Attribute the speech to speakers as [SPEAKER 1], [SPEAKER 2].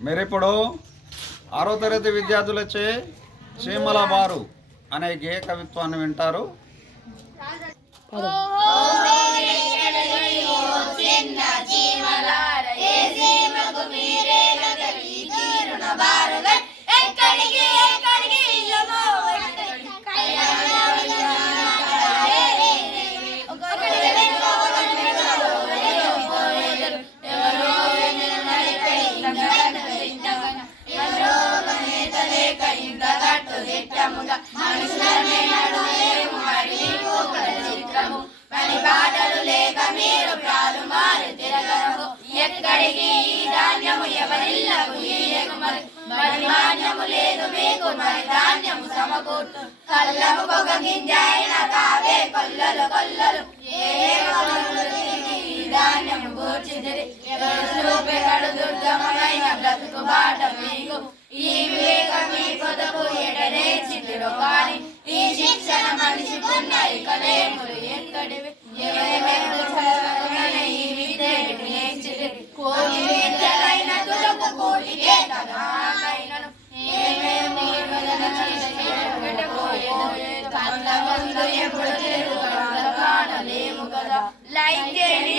[SPEAKER 1] మీరిప్పుడు ఆరో తరగతి విద్యార్థులచే చీమల బారు అనే గేయ కవిత్వాన్ని వింటారు.
[SPEAKER 2] ఈ ధాన్యము ఎవరిల్లకు మరి ధాన్యము లేదు మీకు మరి ధాన్యము సమకూర్చు కళ్ళము ఒక గింజ అయిన కావే కొల్లలు కొల్లలు ఈ ధాన్యము కూర్చిదిరి చూపెదడు దుర్గమైన బ్రతుకు బాట మీకు ఈ మీ పొదకు ఎడనేర్చితిరో కానీ ఈ శిక్షణ మనిషి ലൈക്ക് ചെയ്യണേ